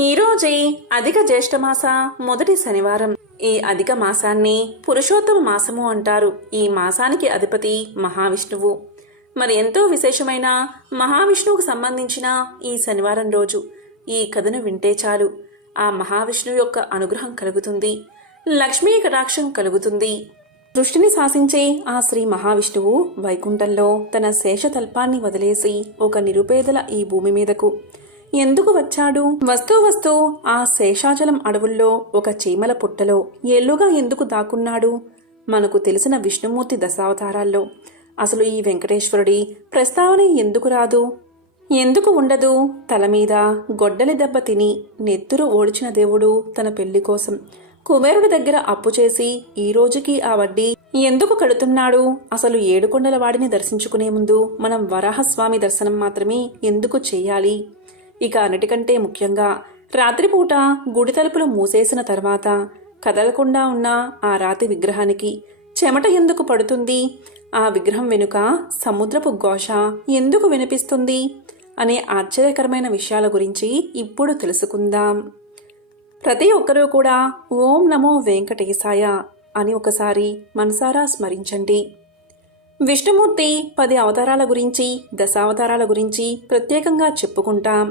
ఈరోజే అధిక జ్యేష్ఠమాస మొదటి శనివారం. ఈ అధిక మాసాన్ని పురుషోత్తమ మాసము అంటారు. ఈ మాసానికి అధిపతి మహావిష్ణువు. మరి ఎంతో విశేషమైన మహావిష్ణువుకు సంబంధించిన ఈ శనివారం రోజు ఈ కథను వింటే చాలు ఆ మహావిష్ణువు యొక్క అనుగ్రహం కలుగుతుంది, లక్ష్మీ కటాక్షం కలుగుతుంది. సృష్టిని శాసించే ఆ శ్రీ మహావిష్ణువు వైకుంఠంలో తన శేషతల్పాన్ని వదిలేసి ఒక నిరుపేదల ఈ భూమి మీదకు ఎందుకు వచ్చాడు? వస్తూ ఆ శేషాచలం అడవుల్లో ఒక చీమల పుట్టలో ఏళ్లుగా ఎందుకు దాక్కున్నాడు? మనకు తెలిసిన విష్ణుమూర్తి దశావతారాల్లో అసలు ఈ వెంకటేశ్వరుడి ప్రస్తావన ఎందుకు రాదు? ఎందుకు ఉండదు? తల మీద గొడ్డలి దెబ్బ తిని నెత్తురు ఓడిచిన దేవుడు తన పెళ్లి కోసం కుబేరుడి దగ్గర అప్పు చేసి ఈ రోజుకి ఆ వడ్డీ ఎందుకు కడుతున్నాడు? అసలు ఏడుకొండల వాడిని దర్శించుకునే ముందు మనం వరాహస్వామి దర్శనం మాత్రమే ఎందుకు చేయాలి? ఇక అన్నిటికంటే ముఖ్యంగా రాత్రిపూట గుడి తలుపులు మూసేసిన తర్వాత కదలకుండా ఉన్న ఆ రాతి విగ్రహానికి చెమట ఎందుకు పడుతుంది? ఆ విగ్రహం వెనుక సముద్రపు ఘోష ఎందుకు వినిపిస్తుంది అనే ఆశ్చర్యకరమైన విషయాల గురించి ఇప్పుడు తెలుసుకుందాం. ప్రతి ఒక్కరూ కూడా ఓం నమో వెంకటేశాయ అని ఒకసారి మనసారా స్మరించండి. విష్ణుమూర్తి 10 అవతారాల గురించి, దశావతారాల గురించి ప్రత్యేకంగా చెప్పుకుంటాం.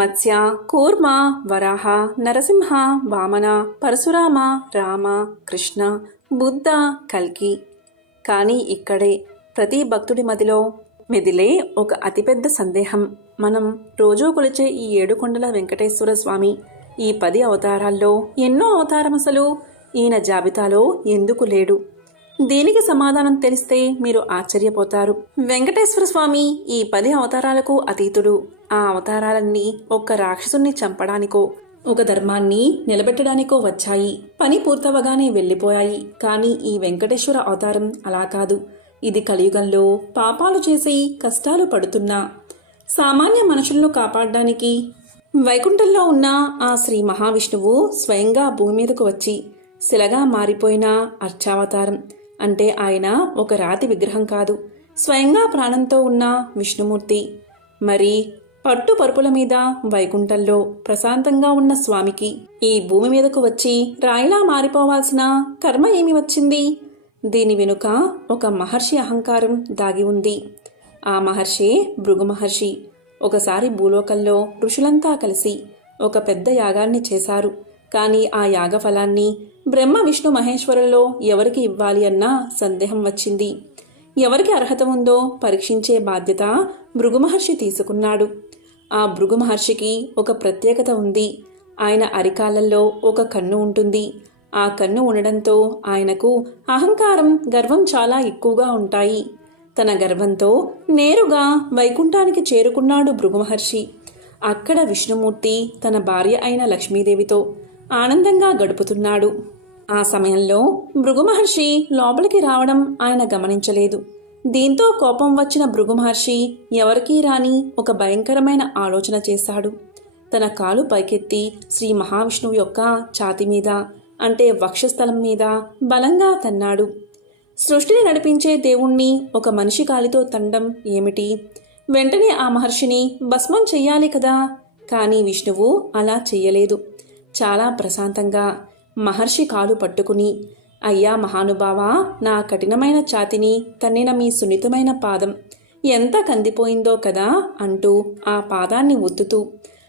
మత్స్య, కూర్మ, వరాహ, నరసింహ, వామన, పరశురామ, రామ, కృష్ణ, బుద్ధ, కల్కి. కానీ ఇక్కడే ప్రతి భక్తుడి మదిలో మెదిలే ఒక అతిపెద్ద సందేహం. మనం రోజూ కొలిచే ఈ ఏడుకొండల వెంకటేశ్వర స్వామి ఈ 10 అవతారాల్లో ఎన్నో అవతారం అసలు ఈయన జాబితాలో ఎందుకు లేడు? దీనికి సమాధానం తెలిస్తే మీరు ఆశ్చర్యపోతారు. వెంకటేశ్వర స్వామి ఈ 10 అవతారాలకు అతీతుడు. ఆ అవతారాలన్నీ ఒక్క రాక్షసుని చంపడానికో, ఒక ధర్మాన్ని నిలబెట్టడానికో వచ్చాయి. పని పూర్తవగానే వెళ్ళిపోయాయి. కానీ ఈ వెంకటేశ్వర అవతారం అలా కాదు. ఇది కలియుగంలో పాపాలు చేసి కష్టాలు పడుతున్నా సామాన్య మనుషులను కాపాడడానికి వైకుంఠంలో ఉన్న ఆ శ్రీ మహావిష్ణువు స్వయంగా భూమి మీదకు వచ్చి శిలగా మారిపోయిన అర్చావతారం. అంటే ఆయన ఒక రాతి విగ్రహం కాదు, స్వయంగా ప్రాణంతో ఉన్న విష్ణుమూర్తి. మరి పట్టు పరుపుల మీద వైకుంఠంలో ప్రశాంతంగా ఉన్న స్వామికి ఈ భూమి మీదకు వచ్చి రాయిలా మారిపోవాల్సిన కర్మ ఏమి వచ్చింది? దీని వెనుక ఒక మహర్షి అహంకారం దాగి ఉంది. ఆ మహర్షి భృగు మహర్షి. ఒకసారి భూలోకంలో ఋషులంతా కలిసి ఒక పెద్ద యాగాన్ని చేశారు. కానీ ఆ యాగఫలాన్ని బ్రహ్మ విష్ణు మహేశ్వరుల్లో ఎవరికి ఇవ్వాలి అన్న సందేహం వచ్చింది. ఎవరికి అర్హత ఉందో పరీక్షించే బాధ్యత భృగు మహర్షి తీసుకున్నాడు. ఆ భృగు మహర్షికి ఒక ప్రత్యేకత ఉంది. ఆయన అరికాళ్ళల్లో ఒక కన్ను ఉంటుంది. ఆ కన్ను ఉండడంతో ఆయనకు అహంకారం, గర్వం చాలా ఎక్కువగా ఉంటాయి. తన గర్వంతో నేరుగా వైకుంఠానికి చేరుకున్నాడు భృగు మహర్షి. అక్కడ విష్ణుమూర్తి తన భార్య అయిన లక్ష్మీదేవితో ఆనందంగా గడుపుతున్నాడు. ఆ సమయంలో భృగు మహర్షి లోపలికి రావడం ఆయన గమనించలేదు. దీంతో కోపం వచ్చిన భృగు మహర్షి ఎవరికీ రాని ఒక భయంకరమైన ఆలోచన చేశాడు. తన కాలు పైకెత్తి శ్రీ మహావిష్ణువు యొక్క ఛాతి మీద, అంటే వక్షస్థలం మీద బలంగా తన్నాడు. సృష్టిని నడిపించే దేవుణ్ణి ఒక మనిషి కాలితో తండం ఏమిటి? వెంటనే ఆ మహర్షిని భస్మం చెయ్యాలి కదా. కానీ విష్ణువు అలా చెయ్యలేదు. చాలా ప్రశాంతంగా మహర్షి కాలు పట్టుకుని, అయ్యా మహానుభావా, నా కఠినమైన ఛాతిని తన్నిన మీ సున్నితమైన పాదం ఎంత కందిపోయిందో కదా అంటూ ఆ పాదాన్ని ఒత్తుతూ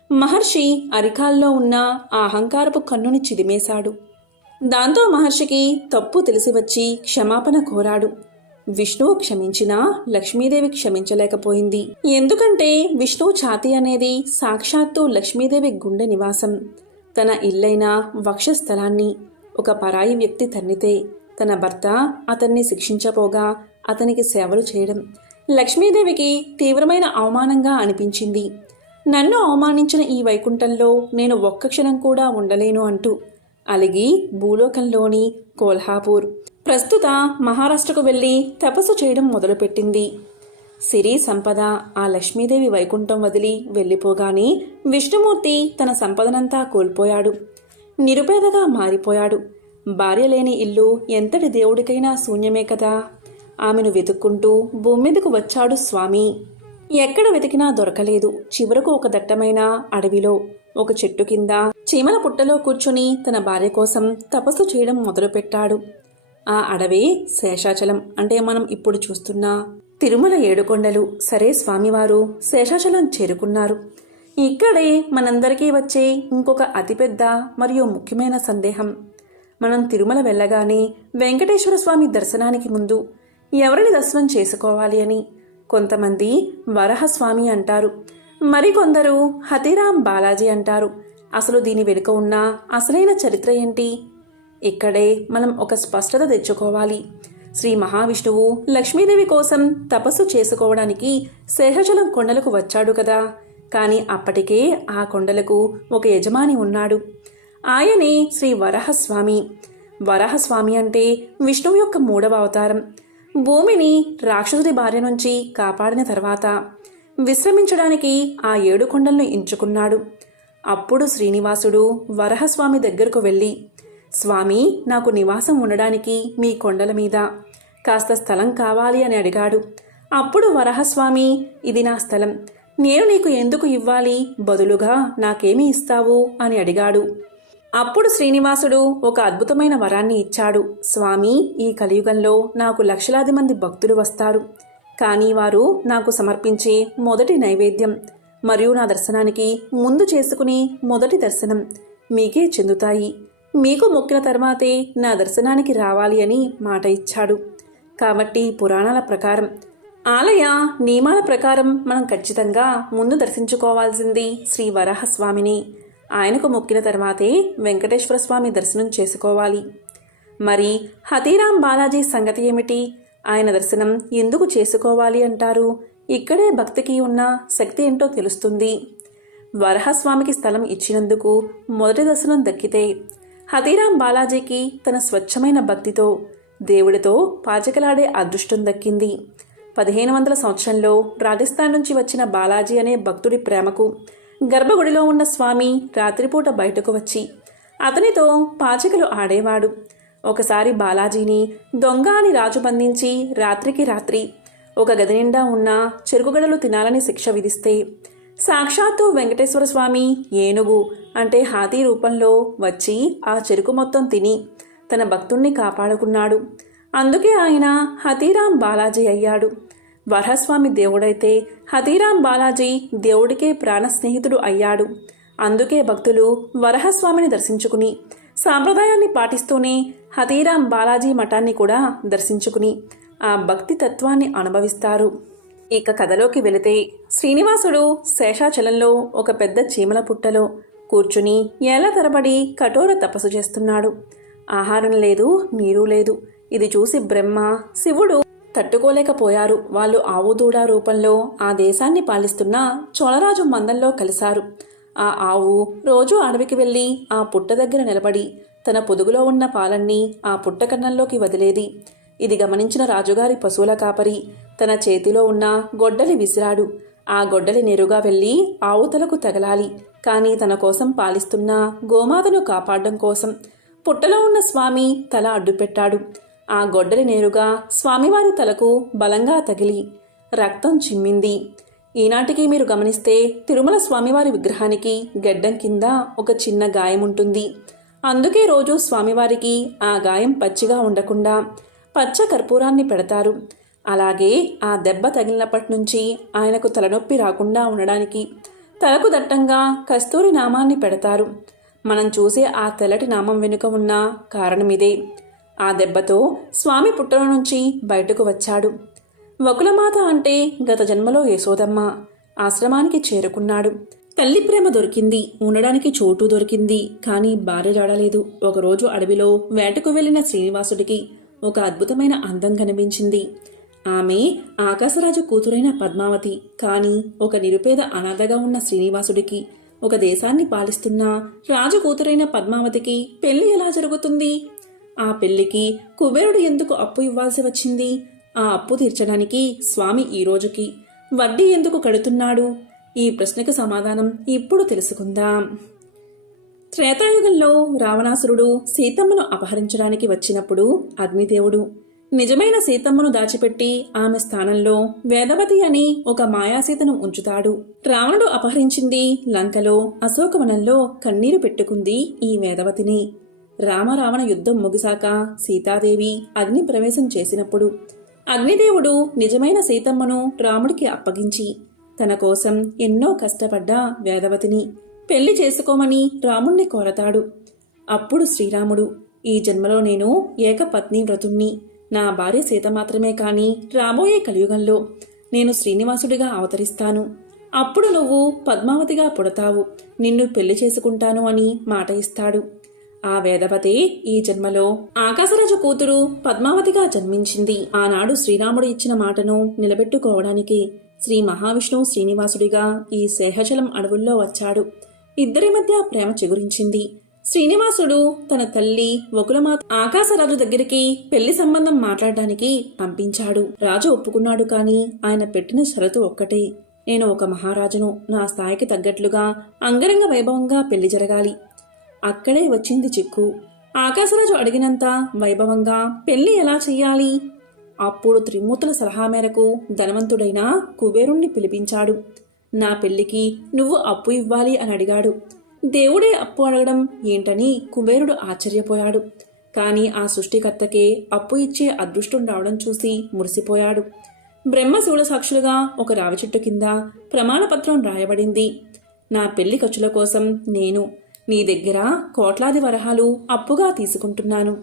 మహర్షి అరికాల్లో ఉన్న ఆ అహంకారపు కన్నుని చిదిమేశాడు. దాంతో మహర్షికి తప్పు తెలిసి వచ్చి క్షమాపణ కోరాడు. విష్ణువు క్షమించినా లక్ష్మీదేవి క్షమించలేకపోయింది. ఎందుకంటే విష్ణువు ఛాతి అనేది సాక్షాత్తు లక్ష్మీదేవి గుండె నివాసం. తన ఇల్లైన వక్షస్థలాన్ని ఒక పరాయి వ్యక్తి తన్నితే తన భర్త అతన్ని శిక్షించపోగా అతనికి సేవలు చేయడం లక్ష్మీదేవికి తీవ్రమైన అవమానంగా అనిపించింది. నన్ను అవమానించిన ఈ వైకుంఠంలో నేను ఒక్క క్షణం కూడా ఉండలేను అంటూ అలిగి భూలోకంలోని కోల్హాపూర్, ప్రస్తుత మహారాష్ట్రకు వెళ్లి తపస్సు చేయడం మొదలుపెట్టింది. సిరి సంపద ఆ లక్ష్మీదేవి వైకుంఠం వదిలి వెళ్ళిపోగానే విష్ణుమూర్తి తన సంపదనంతా కోల్పోయాడు. నిరుపేదగా మారిపోయాడు. భార్య లేని ఇల్లు ఎంతటి దేవుడికైనా శూన్యమే కదా. ఆమెను వెతుక్కుంటూ భూమి మీదకు వచ్చాడు స్వామి. ఎక్కడ వెతికినా దొరకలేదు. చివరకు ఒక దట్టమైన అడవిలో ఒక చెట్టు కింద చీమల పుట్టలో కూర్చుని తన భార్య కోసం తపస్సు చేయడం మొదలుపెట్టాడు. ఆ అడవే శేషాచలం, అంటే మనం ఇప్పుడు చూస్తున్న తిరుమల ఏడుకొండలు. సరే, స్వామివారు శేషాచలం చేరుకున్నారు. ఇక్కడే మనందరికీ వచ్చే ఇంకొక అతిపెద్ద మరియు ముఖ్యమైన సందేహం. మనం తిరుమల వెళ్ళగానే వెంకటేశ్వర స్వామి దర్శనానికి ముందు ఎవరిని దర్శనం చేసుకోవాలి అని. కొంతమంది వరహస్వామి అంటారు, మరికొందరు హతీరాం బాలాజీ అంటారు. అసలు దీని వెనుక ఉన్న అసలైన చరిత్ర ఏంటి? ఇక్కడే మనం ఒక స్పష్టత తెచ్చుకోవాలి. శ్రీ మహావిష్ణువు లక్ష్మీదేవి కోసం తపస్సు చేసుకోవడానికి శేషాచలం కొండలకు వచ్చాడు కదా. కానీ అప్పటికే ఆ కొండలకు ఒక యజమాని ఉన్నాడు. ఆయనే శ్రీ వరాహస్వామి. వరాహస్వామి అంటే విష్ణువు యొక్క 3వ అవతారం. భూమిని రాక్షసుడి భార్య నుంచి కాపాడిన తర్వాత విశ్రమించడానికి ఆ 7 కొండలను ఎంచుకున్నాడు. అప్పుడు శ్రీనివాసుడు వరహస్వామి దగ్గరకు వెళ్ళి, స్వామి, నాకు నివాసం ఉండడానికి మీ కొండల మీద కాస్త స్థలం కావాలి అని అడిగాడు. అప్పుడు వరహస్వామి, ఇది నా స్థలం, నేను నీకు ఎందుకు ఇవ్వాలి, బదులుగా నాకేమి ఇస్తావు అని అడిగాడు. అప్పుడు శ్రీనివాసుడు ఒక అద్భుతమైన వరాన్ని ఇచ్చాడు. స్వామి, ఈ కలియుగంలో నాకు లక్షలాది మంది భక్తులు వస్తారు. కానీ వారు నాకు సమర్పించే మొదటి నైవేద్యం మరియు నా దర్శనానికి ముందు చేసుకునే మొదటి దర్శనం మీకే చెందుతాయి. మీకు మొక్కిన తర్వాతే నా దర్శనానికి రావాలి అని మాట ఇచ్చాడు. కాబట్టి పురాణాల ప్రకారం, ఆలయ నియమాల ప్రకారం మనం ఖచ్చితంగా ముందు దర్శించుకోవాల్సింది శ్రీ వరాహస్వామిని. ఆయనకు మొక్కిన తర్వాతే వెంకటేశ్వర స్వామి దర్శనం చేసుకోవాలి. మరి హతీరాం బాలాజీ సంగతి ఏమిటి? ఆయన దర్శనం ఎందుకు చేసుకోవాలి అంటారు? ఇక్కడే భక్తికి ఉన్న శక్తి ఏంటో తెలుస్తుంది. వరహస్వామికి స్థలం ఇచ్చినందుకు మొదటి దర్శనం దక్కితే హతీరాం బాలాజీకి తన స్వచ్ఛమైన భక్తితో దేవుడితో పాచికలాడే అదృష్టం దక్కింది. 1500 సంవత్సరంలో రాజస్థాన్ నుంచి వచ్చిన బాలాజీ అనే భక్తుడి ప్రేమకు గర్భగుడిలో ఉన్న స్వామి రాత్రిపూట బయటకు వచ్చి అతనితో పాచికలు ఆడేవాడు. ఒకసారి బాలాజీని దొంగ అని రాజు బంధించి రాత్రికి రాత్రి ఒక గది నిండా ఉన్న చెరుకుగడలు తినాలని శిక్ష విధిస్తే సాక్షాత్తు వెంకటేశ్వర స్వామి ఏనుగు అంటే హాతీ రూపంలో వచ్చి ఆ చెరుకు మొత్తం తిని తన భక్తుణ్ణి కాపాడుకున్నాడు. అందుకే ఆయన హతీరాం బాలాజీ అయ్యాడు. వరహస్వామి దేవుడైతే హతీరాం బాలాజీ దేవుడికే ప్రాణ స్నేహితుడు అయ్యాడు. అందుకే భక్తులు వరహస్వామిని దర్శించుకుని సాంప్రదాయాన్ని పాటిస్తూనే హతీరాం బాలాజీ మఠాన్ని కూడా దర్శించుకుని ఆ భక్తి తత్వాన్ని అనుభవిస్తారు. ఇక కథలోకి వెళితే, శ్రీనివాసుడు శేషాచలంలో ఒక పెద్ద చీమల పుట్టలో కూర్చుని ఏళ్ల తరబడి కఠోర తపస్సు చేస్తున్నాడు. ఆహారం లేదు, నీరు లేదు. ఇది చూసి బ్రహ్మ, శివుడు తట్టుకోలేకపోయారు. వాళ్ళు ఆవుదూడ రూపంలో ఆ దేశాన్ని పాలిస్తున్న చోళరాజు మందల్లో కలిశారు. ఆ ఆవు రోజూ అడవికి వెళ్ళి ఆ పుట్ట దగ్గర నిలబడి తన పొదుగులో ఉన్న పాలన్నీ ఆ పుట్ట కన్నంలోకి వదిలేది. ఇది గమనించిన రాజుగారి పశువుల కాపరి తన చేతిలో ఉన్న గొడ్డలి విసిరాడు. ఆ గొడ్డలి నేరుగా వెళ్ళి ఆవు తలకు తగలాలి. కానీ తన కోసం పాలిస్తున్న గోమాతను కాపాడడం కోసం పుట్టలో ఉన్న స్వామి తల అడ్డుపెట్టాడు. ఆ గొడ్డలి నేరుగా స్వామివారి తలకు బలంగా తగిలి రక్తం చిమ్మింది. ఈనాటికి మీరు గమనిస్తే తిరుమల స్వామివారి విగ్రహానికి గెడ్డం కింద ఒక చిన్న గాయం ఉంటుంది. అందుకే రోజు స్వామివారికి ఆ గాయం పచ్చిగా ఉండకుండా పచ్చ కర్పూరాన్ని పెడతారు. అలాగే ఆ దెబ్బ తగిలినప్పటి నుంచి ఆయనకు తలనొప్పి రాకుండా ఉండడానికి తలకు దట్టంగా కస్తూరి నామాన్ని పెడతారు. మనం చూసే ఆ తెల్లటి నామం వెనుక ఉన్న కారణమిదే. ఆ దెబ్బతో స్వామి పుట్టల నుంచి బయటకు వచ్చాడు. వకులమాత అంటే గత జన్మలో యశోదమ్మ. ఆశ్రమానికి చేరుకున్నాడు. తల్లి ప్రేమ దొరికింది, ఉండడానికి చోటు దొరికింది. కానీ భార్య జాడలేదు. ఒకరోజు అడవిలో వేటకు వెళ్లిన శ్రీనివాసుడికి ఒక అద్భుతమైన అందం కనిపించింది. ఆమె ఆకాశరాజు కూతురైన పద్మావతి. కానీ ఒక నిరుపేద అనాథగా ఉన్న శ్రీనివాసుడికి ఒక దేశాన్ని పాలిస్తున్న రాజు కూతురైన పద్మావతికి పెళ్లి ఎలా జరుగుతుంది? ఆ పెళ్లికి కుబేరుడు ఎందుకు అప్పు ఇవ్వాల్సి వచ్చింది? ఆ అప్పు తీర్చడానికి స్వామి ఈ రోజుకి వడ్డీ ఎందుకు కడుతున్నాడు? ఈ ప్రశ్నకు సమాధానం ఇప్పుడు తెలుసుకుందాం. త్రేతాయుగంలో రావణాసురుడు సీతమ్మను అపహరించడానికి వచ్చినప్పుడు అగ్నిదేవుడు, నిజమైన సీతమ్మను దాచిపెట్టి ఆమె స్థానంలో వేదవతి అని ఒక మాయాసీతను ఉంచుతాడు. రావణుడు అపహరించింది లంకలో అశోకవనంలో కన్నీరు పెట్టుకుంది ఈ వేదవతిని. రామరావణ యుద్ధం ముగిశాక సీతాదేవి అగ్ని ప్రవేశం చేసినప్పుడు అగ్నిదేవుడు నిజమైన సీతమ్మను రాముడికి అప్పగించి తన కోసం ఎన్నో కష్టపడ్డ వేదవతిని పెళ్లి చేసుకోమని రాముణ్ణి కోరతాడు. అప్పుడు శ్రీరాముడు, ఈ జన్మలో నేను ఏకపత్ని వ్రతుణ్ణి. నా భార్య సీత మాత్రమే కాని రాబోయే కలియుగంలో నేను శ్రీనివాసుడిగా అవతరిస్తాను. అప్పుడు నువ్వు పద్మావతిగా పుడతావు. నిన్ను పెళ్లి చేసుకుంటాను అని మాట ఇస్తాడు. ఆ వేదవతే ఈ జన్మలో ఆకాశరాజు కూతురు పద్మావతిగా జన్మించింది. ఆనాడు శ్రీరాముడు ఇచ్చిన మాటను నిలబెట్టుకోవడానికి శ్రీ మహావిష్ణువు శ్రీనివాసుడిగా ఈ శేషచలం అడవుల్లో వచ్చాడు. ఇద్దరి మధ్య ప్రేమ చిగురించింది. శ్రీనివాసుడు తన తల్లి వకులమాత ఆకాశరాజు దగ్గరికి పెళ్లి సంబంధం మాట్లాడడానికి పంపించాడు. రాజు ఒప్పుకున్నాడు. కాని ఆయన పెట్టిన షరతు ఒక్కటే, నేను ఒక మహారాజును, నా స్థాయికి తగ్గట్లుగా అంగరంగ వైభవంగా పెళ్లి జరగాలి. అక్కడే వచ్చింది చిక్కు. ఆకాశరాజు అడిగినంత వైభవంగా పెళ్లి ఎలా చెయ్యాలి? అప్పుడు త్రిమూర్తుల సలహా మేరకు ధనవంతుడైన కుబేరుణ్ణి పిలిపించాడు. నా పెళ్లికి నువ్వు అప్పు ఇవ్వాలి అని అడిగాడు. దేవుడే అప్పు అడగడం ఏంటని కుబేరుడు ఆశ్చర్యపోయాడు. కాని ఆ సృష్టికర్తకే అప్పు ఇచ్చే అదృష్టం రావడం చూసి మురిసిపోయాడు. బ్రహ్మ శివుల సాక్షులుగా ఒక రావి చెట్టు కింద ప్రమాణపత్రం రాయబడింది. నా పెళ్లి ఖర్చుల కోసం నేను నీ దగ్గర కోట్లాది వరహాలు అప్పుగా తీసుకుంటున్నాను.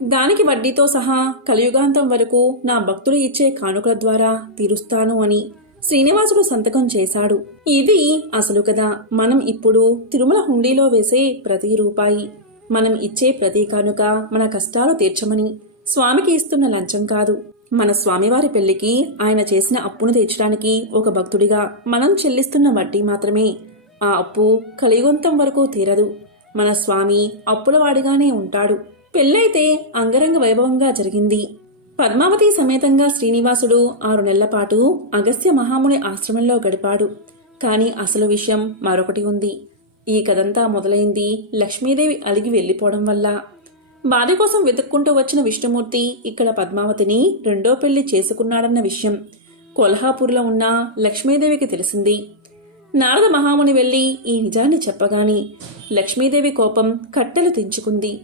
దానికి వడ్డీతో సహా కలియుగాంతం వరకు నా భక్తులు ఇచ్చే కానుకల ద్వారా తీరుస్తాను అని శ్రీనివాసుడు సంతకం చేశాడు. ఇది అసలు కదా. మనం ఇప్పుడు తిరుమల హుండీలో వేసే ప్రతి రూపాయి, మనం ఇచ్చే ప్రతి కానుక మన కష్టాలు తీర్చమని స్వామికి ఇస్తున్న లంచం కాదు. మన స్వామివారి పెళ్లికి ఆయన చేసిన అప్పును తీర్చడానికి ఒక భక్తుడిగా మనం చెల్లిస్తున్న వడ్డీ మాత్రమే. ఆ అప్పు కలియుగంతం వరకు తీరదు. మన స్వామి అప్పులవాడిగానే ఉంటాడు. పెళ్ళైతే అంగరంగ వైభవంగా జరిగింది. పద్మావతి సమేతంగా శ్రీనివాసుడు 6 నెలల పాటు అగస్త్య మహాముని ఆశ్రమంలో గడిపాడు. కాని అసలు విషయం మరొకటి ఉంది. ఈ కథంతా మొదలైంది లక్ష్మీదేవి అలిగి వెళ్లిపోవడం వల్ల. భార్య కోసం వెతుక్కుంటూ వచ్చిన విష్ణుమూర్తి ఇక్కడ పద్మావతిని రెండో పెళ్లి చేసుకున్నాడన్న విషయం కొల్హాపూర్లో ఉన్న లక్ష్మీదేవికి తెలిసింది. నారద మహాముని వెళ్లి ఈ నిజాన్ని చెప్పగాని లక్ష్మీదేవి కోపం కట్టెలు తెంచుకుంది.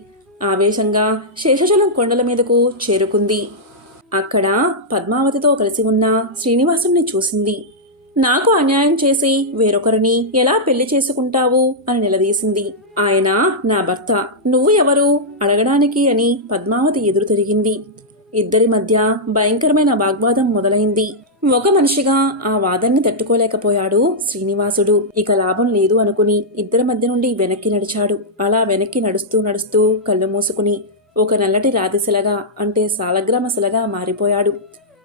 ఆవేశంగా శేషచలం కొండల మీదకు చేరుకుంది. అక్కడ పద్మావతితో కలిసి ఉన్న శ్రీనివాసుణ్ణి చూసింది. నాకు అన్యాయం చేసి వేరొకరిని ఎలా పెళ్లి చేసుకుంటావు అని నిలదీసింది. ఆయన నా భర్త, నువ్వు ఎవరు అడగడానికి అని పద్మావతి ఎదురు తిరిగింది. ఇద్దరి మధ్య భయంకరమైన వాగ్వాదం మొదలైంది. ఒక మనిషిగా ఆ వాదాన్ని తట్టుకోలేకపోయాడు శ్రీనివాసుడు. ఇక లాభం లేదు అనుకుని ఇద్దరి మధ్య నుండి వెనక్కి నడిచాడు. అలా వెనక్కి నడుస్తూ నడుస్తూ కళ్ళు మూసుకుని ఒక నల్లటి రాతిశిలగా, అంటే సాలగ్రామశిలగా మారిపోయాడు.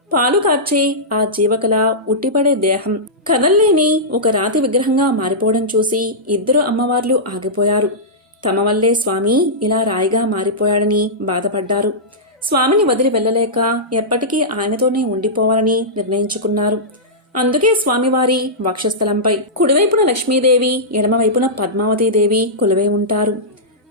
పాలు కార్చే ఆ జీవకళ ఉట్టిపడే దేహం కదల్లేని ఒక రాతి విగ్రహంగా మారిపోవడం చూసి ఇద్దరు అమ్మవార్లు ఆగిపోయారు. తమ వల్లే స్వామి ఇలా రాయిగా మారిపోయాడని బాధపడ్డారు. స్వామిని వదిలి వెళ్లలేక ఎప్పటికీ ఆయనతోనే ఉండిపోవాలని నిర్ణయించుకున్నారు. అందుకే స్వామివారి వక్షస్థలంపై కుడివైపున లక్ష్మీదేవి, ఎడమవైపున పద్మావతీదేవి కొలువై ఉంటారు.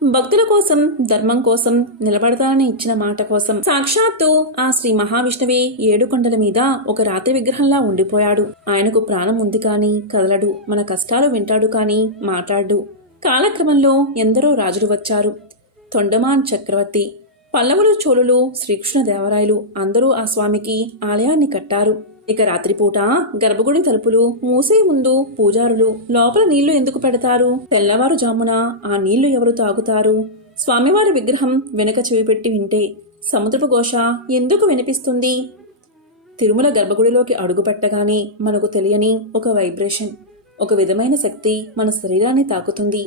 భక్తుల కోసం, ధర్మం కోసం నిలబడతానని ఇచ్చిన మాట కోసం సాక్షాత్తు ఆ శ్రీ మహావిష్ణువే 7 కొండల మీద ఒక రాతి విగ్రహంలా ఉండిపోయాడు. ఆయనకు ప్రాణం ఉంది కాని కదలడు. మన కష్టాలు వింటాడు కాని మాట్లాడు. కాలక్రమంలో ఎందరో రాజులు వచ్చారు. తొండమాన్ చక్రవర్తి, పల్లవులు, చోళులు, శ్రీకృష్ణదేవరాయలు అందరూ ఆ స్వామికి ఆలయాన్ని కట్టారు. ఇక రాత్రిపూట గర్భగుడి తలుపులు మూసే ముందు పూజారులు లోపల నీళ్లు ఎందుకు పెడతారు? తెల్లవారుజామున ఆ నీళ్లు ఎవరు తాగుతారు? స్వామివారి విగ్రహం వెనుక చెవి పెట్టి వింటే సముద్రపు ఘోష ఎందుకు వినిపిస్తుంది? తిరుమల గర్భగుడిలోకి అడుగుపెట్టగానే మనకు తెలియని ఒక వైబ్రేషన్, ఒక విధమైన శక్తి మన శరీరాన్ని తాకుతుంది.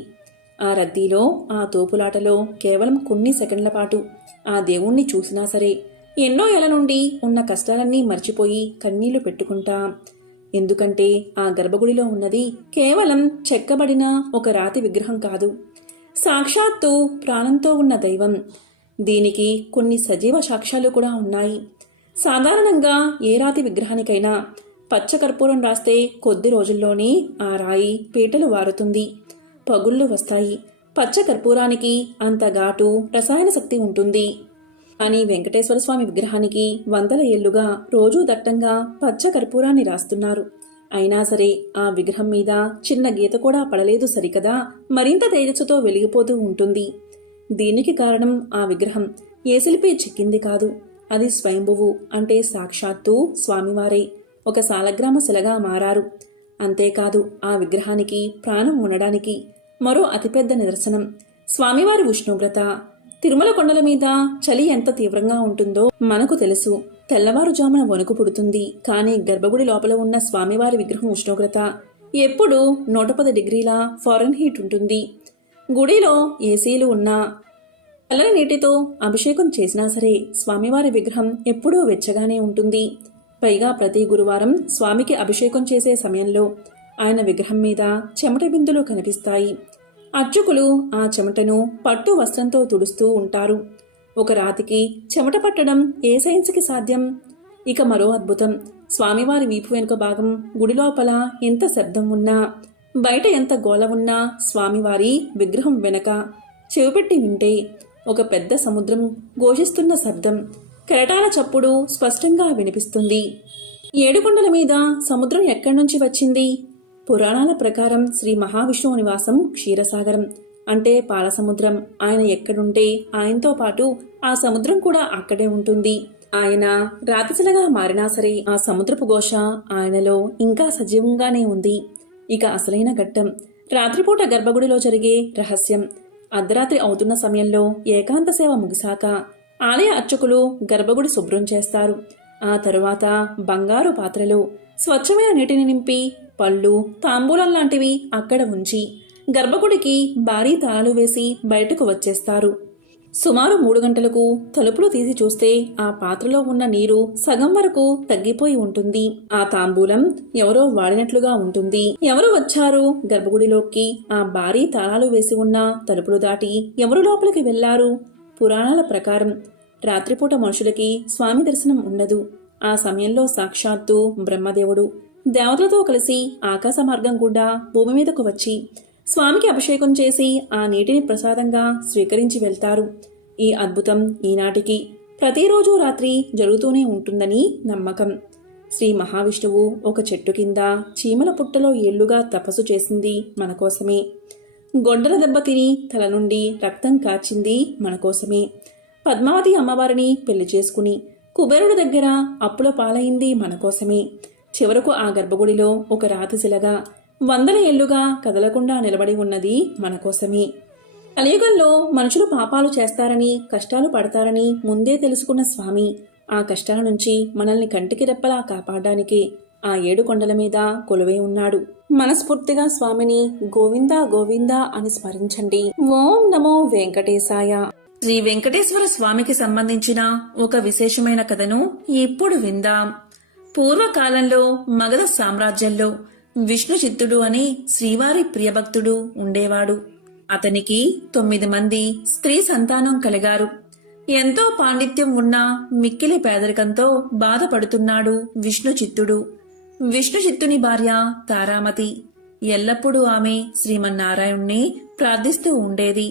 ఆ రద్దీలో, ఆ తోపులాటలో కేవలం కొన్ని సెకండ్ల పాటు ఆ దేవుణ్ణి చూసినా సరే ఎన్నో ఏళ్ల నుండి ఉన్న కష్టాలన్నీ మర్చిపోయి కన్నీళ్లు పెట్టుకుంటాం. ఎందుకంటే ఆ గర్భగుడిలో ఉన్నది కేవలం చెక్కబడిన ఒక రాతి విగ్రహం కాదు, సాక్షాత్తు ప్రాణంతో ఉన్న దైవం. దీనికి కొన్ని సజీవ సాక్ష్యాలు కూడా ఉన్నాయి. సాధారణంగా ఏ రాతి విగ్రహానికైనా పచ్చకర్పూరం రాస్తే కొద్ది రోజుల్లోనే ఆ రాయి పీటలు వారుతుంది, పగుళ్ళు వస్తాయి. పచ్చ కర్పూరానికి అంత ఘాటు రసాయన శక్తి ఉంటుంది. అని వెంకటేశ్వర స్వామి విగ్రహానికి వందల ఏళ్లుగా రోజూ దట్టంగా పచ్చ కర్పూరాన్ని రాస్తున్నారు. అయినా సరే ఆ విగ్రహం మీద చిన్న గీత కూడా పడలేదు సరికదా, మరింత తేజస్సుతో వెలిగిపోతూ ఉంటుంది. దీనికి కారణం ఆ విగ్రహం ఏ శిల్పి చెక్కింది కాదు, అది స్వయంభువు అంటే సాక్షాత్తు స్వామివారే ఒక సాలగ్రామ శిలగా మారారు. అంతేకాదు ఆ విగ్రహానికి ప్రాణం ఉండడానికి మరో అతిపెద్ద నిదర్శనం స్వామివారి ఉష్ణోగ్రత. తిరుమల కొండల మీద చలి ఎంత తీవ్రంగా ఉంటుందో మనకు తెలుసు. తెల్లవారుజామున వణుకు పుడుతుంది. కానీ గర్భగుడి లోపల ఉన్న స్వామివారి విగ్రహం ఉష్ణోగ్రత ఎప్పుడూ 110 డిగ్రీల ఫారెన్హీట్ ఉంటుంది. గుడిలో ఏసీలు ఉన్నా, చల్లని నీటితో అభిషేకం చేసినా సరే స్వామివారి విగ్రహం ఎప్పుడూ వెచ్చగానే ఉంటుంది. పైగా ప్రతి గురువారం స్వామికి అభిషేకం చేసే సమయంలో ఆయన విగ్రహం మీద చెమట బిందులు కనిపిస్తాయి. అర్చకులు ఆ చెమటను పట్టు వస్త్రంతో తుడుస్తూ ఉంటారు. ఒక రాతికి చెమట పట్టడం ఏ సైన్స్కి సాధ్యం? ఇక మరో అద్భుతం, స్వామివారి వీపు వెనుక భాగం గుడి లోపల ఎంత శబ్దం ఉన్నా, బయట ఎంత గోల ఉన్నా స్వామివారి విగ్రహం వెనక చెవిపెట్టి వింటే ఒక పెద్ద సముద్రం ఘోషిస్తున్న శబ్దం, కెరటాల చప్పుడు స్పష్టంగా వినిపిస్తుంది. ఏడుకొండల మీద సముద్రం ఎక్కడి నుంచి వచ్చింది? పురాణాల ప్రకారం శ్రీ మహావిష్ణువు నివాసం క్షీరసాగరం అంటే పాలసముద్రం. ఆయన ఎక్కడుంటే ఆయనతో పాటు ఆ సముద్రం కూడా అక్కడే ఉంటుంది. ఆయన రాతిశిలగా మారినా సరే ఆ సముద్రపు ఘోష ఆయనలో ఇంకా సజీవంగానే ఉంది. ఇక అసలైన ఘట్టం రాత్రిపూట గర్భగుడిలో జరిగే రహస్యం. అర్ధరాత్రి అవుతున్న సమయంలో ఏకాంత సేవ ముగిశాక ఆలయ అర్చకులు గర్భగుడి శుభ్రం చేస్తారు. ఆ తరువాత బంగారు పాత్రలో స్వచ్ఛమైన నీటిని నింపి పళ్ళు, తాంబూలం లాంటివి అక్కడ ఉంచి గర్భగుడికి భారీ తాళాలు వేసి బయటకు వచ్చేస్తారు. సుమారు 3 గంటలకు తలుపులు తీసి చూస్తే ఆ పాత్రలో ఉన్న నీరు సగం వరకు తగ్గిపోయి ఉంటుంది. ఆ తాంబూలం ఎవరో వాడినట్లుగా ఉంటుంది. ఎవరు వచ్చారు గర్భగుడిలోకి? ఆ భారీ తాళాలు వేసి ఉన్న తలుపులు దాటి ఎవరు లోపలికి వెళ్లారు? పురాణాల ప్రకారం రాత్రిపూట మనుషులకి స్వామి దర్శనం ఉండదు. ఆ సమయంలో సాక్షాత్తు బ్రహ్మదేవుడు దేవతలతో కలిసి ఆకాశ మార్గం గుండా భూమి మీదకు వచ్చి స్వామికి అభిషేకం చేసి ఆ నీటిని ప్రసాదంగా స్వీకరించి వెళ్తారు. ఈ అద్భుతం ఈనాటికి ప్రతిరోజు రాత్రి జరుగుతూనే ఉంటుందని నమ్మకం. శ్రీ మహావిష్ణువు ఒక చెట్టు కింద చీమల పుట్టలో ఏళ్లుగా తపస్సు చేసింది మన కోసమే. గొడ్డల దెబ్బ తిని తల నుండి రక్తం కాచింది మన కోసమే. పద్మావతి అమ్మవారిని పెళ్లి చేసుకుని కుబేరుడి దగ్గర అప్పుల పాలైంది మన కోసమే. చివరకు ఆ గర్భగుడిలో ఒక రాతిశిలగా 100 ఏళ్లుగా కదలకుండా నిలబడి ఉన్నది మన కోసమే. కలియుగంలో మనుషులు పాపాలు చేస్తారని, కష్టాలు పడతారని ముందే తెలుసుకున్న స్వామి ఆ కష్టాల నుంచి మనల్ని కంటికి రెప్పలా కాపాడడానికి ఆ 7 కొండల మీద కొలువై ఉన్నాడు. మనస్ఫూర్తిగా స్వామిని గోవిందా గోవిందా అని స్మరించండి. ఓం నమో వెంకటేశాయ. శ్రీ వెంకటేశ్వర స్వామికి సంబంధించిన ఒక విశేషమైన కథను ఇప్పుడు విందాం. పూర్వకాలంలో మగధ సామ్రాజ్యంలో విష్ణు చిత్తుడు అని శ్రీవారి ప్రియభక్తుడు ఉండేవాడు. అతనికి 9 మంది స్త్రీ సంతానం కలిగారు. ఎంతో పాండిత్యం ఉన్న మిక్కిలి పేదరికంతో బాధపడుతున్నాడు విష్ణు చిత్తుడు. విష్ణు చిత్తుని భార్య తారామతి. ఎల్లప్పుడూ ఆమె శ్రీమన్నారాయణ్ణి ప్రార్థిస్తూ ఉండేది.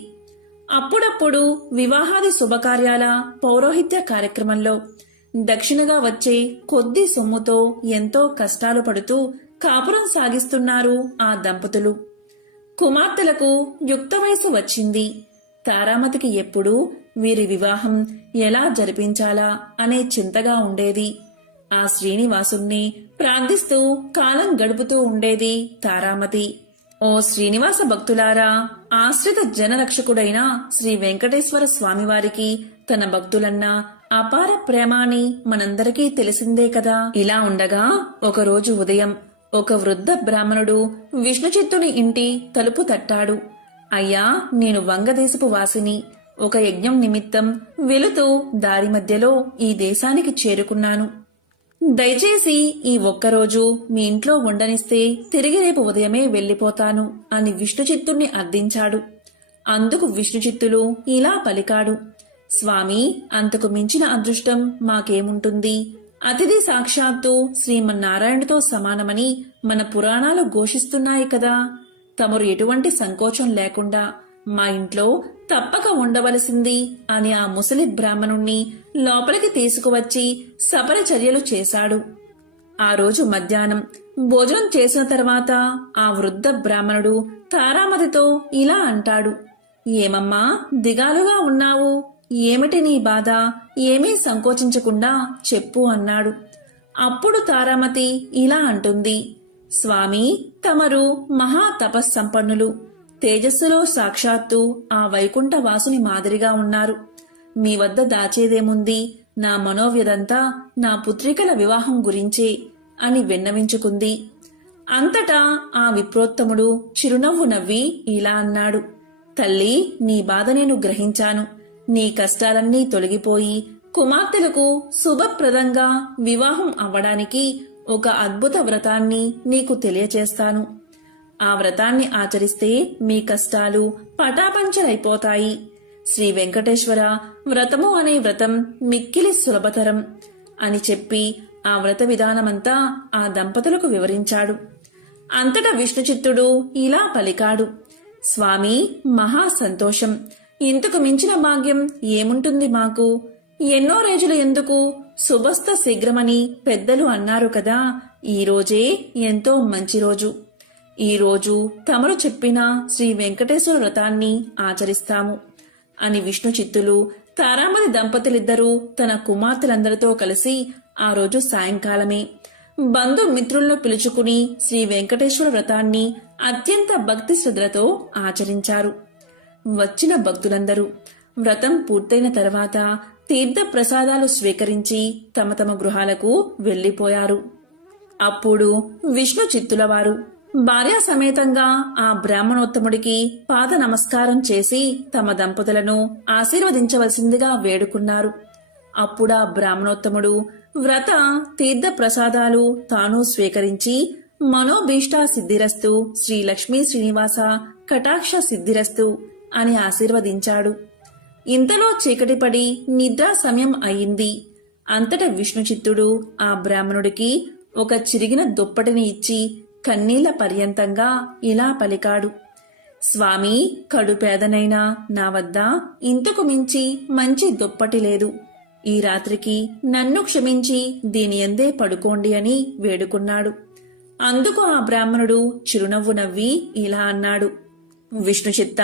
అప్పుడప్పుడు వివాహాది శుభకార్యాల పౌరోహిత్య కార్యక్రమంలో దక్షిణగా వచ్చే కొద్ది సొమ్ముతో ఎంతో కష్టాలు పడుతూ కాపురం సాగిస్తున్నారు ఆ దంపతులు. కుమార్తెలకు యుక్త వయసు వచ్చింది. తారామతికి ఎప్పుడూ వీరి వివాహం ఎలా జరిపించాలా అనే చింతగా ఉండేది. ఆ శ్రీనివాసుణ్ణి ప్రార్థిస్తూ కాలం గడుపుతూ ఉండేది తారామతి. ఓ శ్రీనివాస భక్తులారా, ఆశ్రిత జనరక్షకుడైన శ్రీ వెంకటేశ్వర స్వామివారికి తన భక్తులన్నా అపార ప్రేమ అని మనందరికీ తెలిసిందే కదా. ఇలా ఉండగా ఒకరోజు ఉదయం ఒక వృద్ధ బ్రాహ్మణుడు విష్ణుచిత్తుని ఇంటి తలుపు తట్టాడు. అయ్యా, నేను వంగదేశపు వాసిని. ఒక యజ్ఞం నిమిత్తం వెళుతూ దారి మధ్యలో ఈ దేశానికి చేరుకున్నాను. దయచేసి ఈ ఒక్కరోజు మీ ఇంట్లో ఉండనిస్తే తిరిగి రేపు ఉదయమే వెళ్లిపోతాను అని విష్ణుచిత్తుణ్ణి అర్థించాడు. అందుకు విష్ణుచిత్తులు ఇలా పలికాడు. స్వామి, అంతకు మించిన అదృష్టం మాకేముంటుంది? అతిథి సాక్షాత్తు శ్రీమన్నారాయణుడితో సమానమని మన పురాణాలు ఘోషిస్తున్నాయి కదా. తమరు ఎటువంటి సంకోచం లేకుండా మా ఇంట్లో తప్పక ఉండవలసింది అని ఆ ముసలి బ్రాహ్మణుణ్ణి లోపలికి తీసుకువచ్చి సపర చర్యలు చేశాడు. ఆ రోజు మధ్యాహ్నం భోజనం చేసిన తర్వాత ఆ వృద్ధ బ్రాహ్మణుడు తారామతితో ఇలా అంటాడు. ఏమమ్మా దిగాలుగా ఉన్నావు? ఏమిటి నీ బాధ? ఏమీ సంకోచించకుండా చెప్పు అన్నాడు. అప్పుడు తారామతి ఇలా అంటుంది. స్వామి, తమరు మహా తపస్సంపన్నులు. తేజస్సులో సాక్షాత్తు ఆ వైకుంఠవాసుని మాదిరిగా ఉన్నారు. మీ వద్ద దాచేదేముంది? నా మనోవ్యదంతా నా పుత్రికల వివాహం గురించే అని విన్నవించుకుంది. అంతటా ఆ విప్రోత్తముడు చిరునవ్వు నవ్వి ఇలా అన్నాడు. తల్లి, నీ బాధ నేను గ్రహించాను. నీ కష్టాలన్నీ తొలగిపోయి కుమార్తెలకు శుభప్రదంగా వివాహం అవ్వడానికి ఒక అద్భుత వ్రతాన్ని నీకు తెలియచేస్తాను. ఆ వ్రతాన్ని ఆచరిస్తే మీ కష్టాలు పటాపంచలైపోతాయి. శ్రీ వెంకటేశ్వర వ్రతము అనే వ్రతం మిక్కిలి సులభతరం అని చెప్పి ఆ వ్రత విధానమంతా ఆ దంపతులకు వివరించాడు. అంతటా విష్ణుచిత్తుడు ఇలా పలికాడు. స్వామి, మహా సంతోషం. ఇంతకు మించిన భాగ్యం ఏముంటుంది మాకు? ఎన్నో రోజులు ఎందుకు, శుభస్థ శీఘ్రమని పెద్దలు అన్నారు కదా. ఈ రోజే ఎంతో మంచి రోజు. ఈ రోజు తమరు చెప్పిన శ్రీ వెంకటేశ్వర వ్రతాన్ని ఆచరిస్తాము అని విష్ణుచిత్తులు తారామతి దంపతులిద్దరూ తన కుమార్తెలందరితో కలిసి ఆ రోజు సాయంకాలమే బంధుమిత్రులను పిలుచుకుని శ్రీ వెంకటేశ్వర వ్రతాన్ని అత్యంత భక్తి శ్రద్ధలతో ఆచరించారు. వచ్చిన భక్తులందరూ వ్రతం పూర్తయిన తర్వాత తీర్థ ప్రసాదాలు స్వీకరించి తమ తమ గృహాలకు వెళ్లిపోయారు. అప్పుడు విష్ణు చిత్తులవారు భార్యా సమేతంగా ఆ బ్రాహ్మణోత్తముడికి పాద నమస్కారం చేసి తమ దంపతులను ఆశీర్వదించవలసిందిగా వేడుకున్నారు. అప్పుడా బ్రాహ్మణోత్తముడు వ్రత తీర్థ ప్రసాదాలు తాను స్వీకరించి మనోభీష్టా సిద్ధిరస్తు, శ్రీ లక్ష్మీ శ్రీనివాస కటాక్ష సిద్ధిరస్తు అని ఆశీర్వదించాడు. ఇంతలో చీకటిపడి నిద్రా సమయం అయింది. అంతట విష్ణుచిత్తుడు ఆ బ్రాహ్మణుడికి ఒక చిరిగిన దుప్పటిని ఇచ్చి కన్నీళ్ల పర్యంతంగా ఇలా పలికాడు. స్వామి, కడుపేదనైనా నా వద్ద ఇంతకు మించి మంచి దుప్పటి లేదు. ఈ రాత్రికి నన్ను క్షమించి దీని ఎందే పడుకోండి అని వేడుకున్నాడు. అందుకు ఆ బ్రాహ్మణుడు చిరునవ్వు నవ్వి ఇలా అన్నాడు. విష్ణుచిత్త,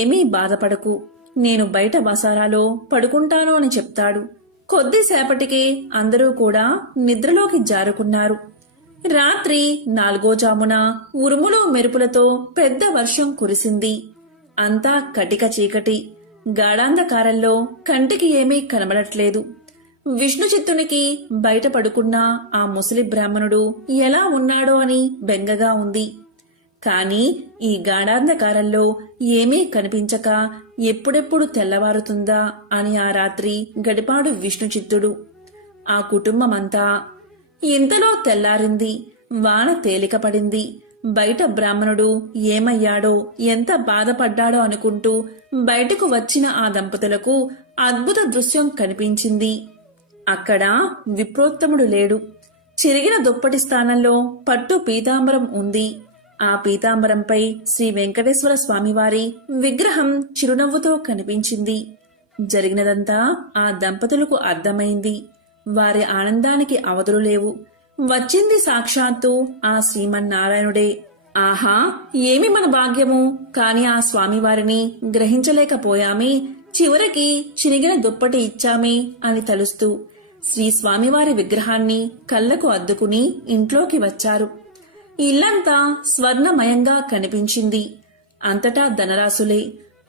ఏమీ బాధపడకు. నేను బయట వసారాలో పడుకుంటాను అని చెప్తాడు. కొద్దిసేపటికే అందరూ కూడా నిద్రలోకి జారుకున్నారు. రాత్రి 4వ జామున ఉరుములు మెరుపులతో పెద్ద వర్షం కురిసింది. అంతా కటిక చీకటి. గాఢాంధకారంలో కంటికి ఏమీ కనబడట్లేదు. విష్ణుచిత్తునికి బయట పడుకున్న ఆ ముసలి బ్రాహ్మణుడు ఎలా ఉన్నాడో అని బెంగగా ఉంది. కాని ఈ గాఢాంధకారంలో ఏమీ కనిపించక ఎప్పుడెప్పుడు తెల్లవారుతుందా అని ఆ రాత్రి గడిపాడు విష్ణుచిత్తుడు. ఆ కుటుంబమంతా. ఇంతలో తెల్లారింది. వాన తేలిక పడింది. బయట బ్రాహ్మణుడు ఏమయ్యాడో, ఎంత బాధపడ్డాడో అనుకుంటూ బయటకు వచ్చిన ఆ దంపతులకు అద్భుత దృశ్యం కనిపించింది. అక్కడ విప్రోత్తముడు లేడు. చిరిగిన దుప్పటి స్థానంలో పట్టు పీతాంబరం ఉంది. ఆ పీతాంబరంపై శ్రీ వెంకటేశ్వర స్వామివారి విగ్రహం చిరునవ్వుతో కనిపించింది. జరిగినదంతా ఆ దంపతులకు అర్థమైంది. వారి ఆనందానికి అవధులు లేవు. వచ్చింది సాక్షాత్తు ఆ శ్రీమన్నారాయణుడే. ఆహా, ఏమి మన భాగ్యము! కాని ఆ స్వామివారిని గ్రహించలేకపోయామే. చివరికి చిరిగిన దుప్పటి ఇచ్చామే అని తలుస్తూ శ్రీ స్వామివారి విగ్రహాన్ని కళ్లకు అద్దుకుని ఇంట్లోకి వచ్చారు. ఇల్లంతా స్వర్ణమయంగా కనిపించింది. అంతటా ధనరాశులే.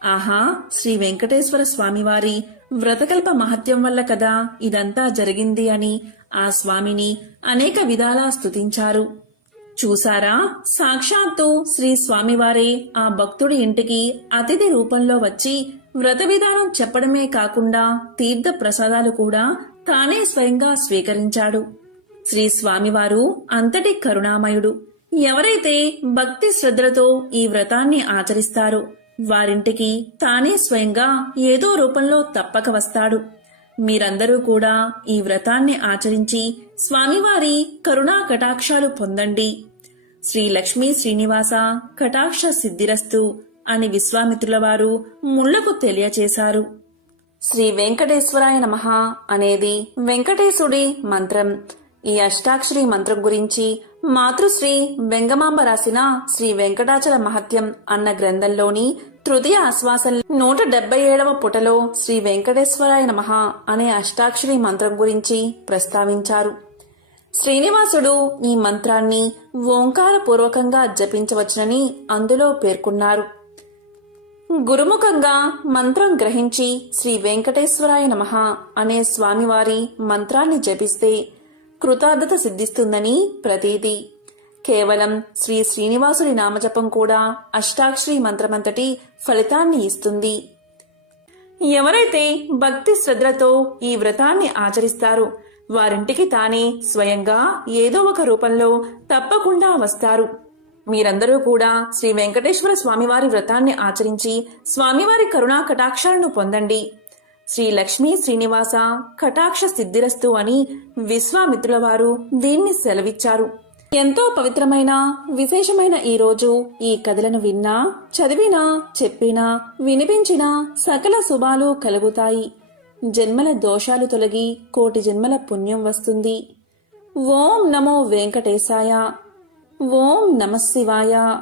ఆహా, శ్రీ వెంకటేశ్వర స్వామివారి వ్రతకల్ప మహత్యం వల్ల కదా ఇదంతా జరిగింది అని ఆ స్వామిని అనేక విధాలా స్తుతించారు. చూసారా, సాక్షాత్తు శ్రీ స్వామివారే ఆ భక్తుడి ఇంటికి అతిథి రూపంలో వచ్చి వ్రత విధానం చెప్పడమే కాకుండా తీర్థ ప్రసాదాలు కూడా తానే స్వయంగా స్వీకరించాడు. శ్రీ స్వామివారు అంతటి కరుణామయుడు. ఎవరైతే భక్తి శ్రద్ధలతో ఈ వ్రతాన్ని ఆచరిస్తారో వారింటికి తానే స్వయంగా ఏదో రూపంలో తప్పక వస్తాడు. మీరందరూ కూడా ఈ వ్రతాన్ని ఆచరించి స్వామివారి కరుణా కటాక్షాలు పొందండి. శ్రీ లక్ష్మీ శ్రీనివాస కటాక్ష సిద్ధిరస్తు అని విశ్వామిత్రుల వారు ముళ్లకు తెలియచేశారు. శ్రీ వెంకటేశ్వరాయ నమః అనేది వెంకటేశుడి మంత్రం. ఈ అష్టాక్షరి మంత్రం గురించి మాతృశ్రీ వెంగమాంబ రాసిన శ్రీ వెంకటాచల మహత్యం అన్న గ్రంథంలోని తృతీయ ఆశ్వాసం 177వ పుటలో శ్రీ వెంకటేశ్వరాయ నమః అనే అష్టాక్షరి మంత్రం గురించి ప్రస్తావించారు. శ్రీనివాసుడు ఈ మంత్రాన్ని ఓంకారపూర్వకంగా జపించవచ్చునని అందులో పేర్కొన్నారు. గురుముఖంగా మంత్రం గ్రహించి శ్రీ వెంకటేశ్వరాయ నమః అనే స్వామివారి మంత్రాన్ని జపిస్తే కృతార్థత సిద్ధిస్తుందని ప్రతీతి. కేవలం శ్రీ శ్రీనివాసుడి నామజపం కూడా అష్టాక్షరి మంత్రమంతటి ఫలితాన్ని ఇస్తుంది. ఎవరైతే భక్తి శ్రద్ధలతో ఈ వ్రతాన్ని ఆచరిస్తారో వారింటికి తానే స్వయంగా ఏదో ఒక రూపంలో తప్పకుండా వస్తారు. మీరందరూ కూడా శ్రీ వెంకటేశ్వర స్వామివారి వ్రతాన్ని ఆచరించి స్వామివారి కరుణా కటాక్షాలను పొందండి. శ్రీ లక్ష్మీ శ్రీనివాస కటాక్ష సిద్ధిరస్తు అని విశ్వామిత్రుల వారు దీన్ని సెలవిచ్చారు. ఎంతో పవిత్రమైన విశేషమైన ఈ రోజు ఈ కథలను విన్నా, చదివినా, చెప్పినా, వినిపించినా సకల శుభాలు కలుగుతాయి. జన్మల దోషాలు తొలగి కోటి జన్మల పుణ్యం వస్తుంది. ఓం నమో వెంకటేశాయ. ఓం నమః శివాయ.